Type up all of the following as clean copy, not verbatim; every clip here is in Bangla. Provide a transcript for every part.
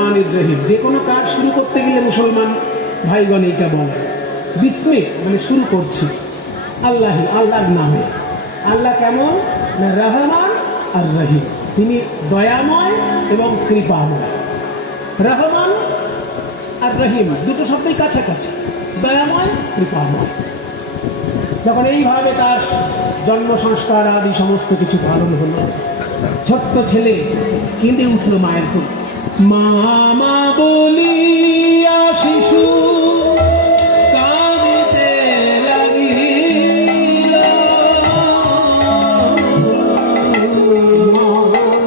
রহমানির রহিম। যে কোনো কাজ শুরু করতে গেলে মুসলমান ভাইগণ এইটা বলে, বিসমিল্লাহ মানে শুরু করছি আল্লাহ, আল্লাহর নামে। আল্লাহ কেমন? রহমান আর রহিম, তিনি দয়াময় এবং কৃপাময়। রহমান আর রহিম দুটো শব্দই কাছাকাছি, দয়াময় কৃপাময়। যখন এইভাবে তার জন্ম সংস্কার আদি সমস্ত কিছু পালন হলো, ছোট্ট ছেলে কেঁদে উঠল মায়ের কোলে। মা মা বলিয়া শিশু কাঁদিতে লাগিল,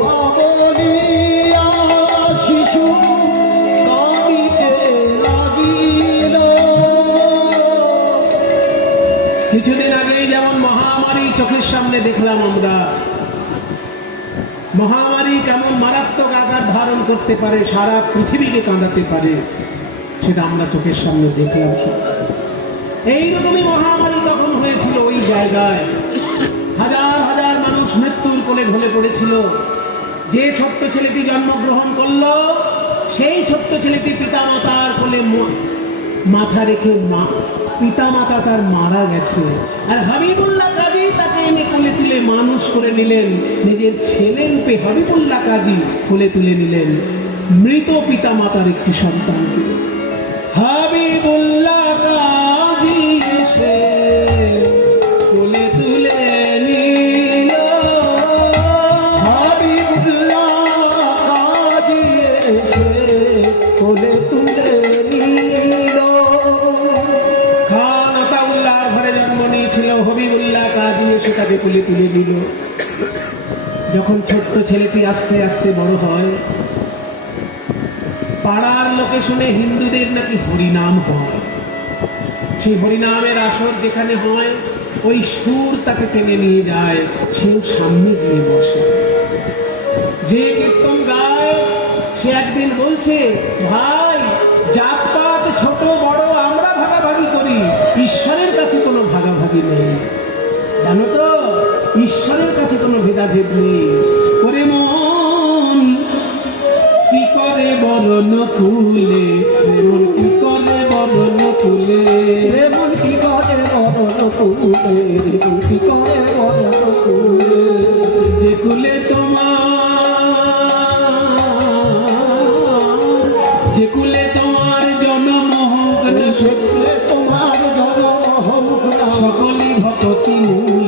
মা বলিয়া শিশু কাঁদিতে লাগিল। কিছুদিন আগেই যেমন মহামারী চোখের সামনে দেখলাম আমরা, মহামারী কেমন মারাত্মক আকার ধারণ করতে পারে, সারা পৃথিবীকে কাঁদাতে পারে, সেটা আমরা চোখের সামনে দেখলাম। এইরকমই মহামারী তখন হয়েছিল ওই জায়গায়, হাজার হাজার মানুষ মৃত্যুর কোলে ঢলে পড়েছিল। যে ছোট্ট ছেলেটি জন্মগ্রহণ করলো, সেই ছোট্ট ছেলেটি পিতামাতার কোলে মাথা রেখে পিতামাতা তার মারা গেছে, আর হাবিবুল্লাহ কাজী তাকে এনে কোলে তুলে মানুষ করে নিলেন, নিজের ছেলে রূপে হাবিবুল্লাহ কাজী কোলে তুলে নিলেন মৃত পিতামাতার একটি সন্তানকে। হাবিবুল্লাহ কাজী এসে কোলে তুলে নিল, হাবিবুল্লাহ কাজী এসে কোলে তুলে নিল। খান আতাউল্লাহর ঘরে জন্ম নিয়েছিল হবিবুল্লাহ কাজী, এসে তাকে কোলে তুলে দিল। যখন ছোট্ট ছেলেটি আস্তে আস্তে বড় হয়, পাড়ার লোকে শুনে হিন্দুদের নাকি হরিনাম হয়। সেই হরিনামের আসর যেখানে হয়, ওই সুর তাকে টেনে নিয়ে যায়, সেও সামনে গিয়ে বসে। যে কীর্তন গায় সে একদিন বলছে, ভাই জাতপাত ছোট বড় আমরা ভাগাভাগি করি, ঈশ্বরের কাছে কোনো ভাগাভাগি নেই, জানো তো, ঈশ্বরের কাছে কোনো ভেদাভেদ নেই। ওরে মন কি করে বরণ কুলে, মন কি করে বরণ কুলে, এমন কি করে বরণ কুলে, কি করে বরণ কুলে। যে কুলে যে কুলে তোমার জন্ম হোক না, সে কুলে তোমার জন্ম হোক না, সকলে ভক্তি মূল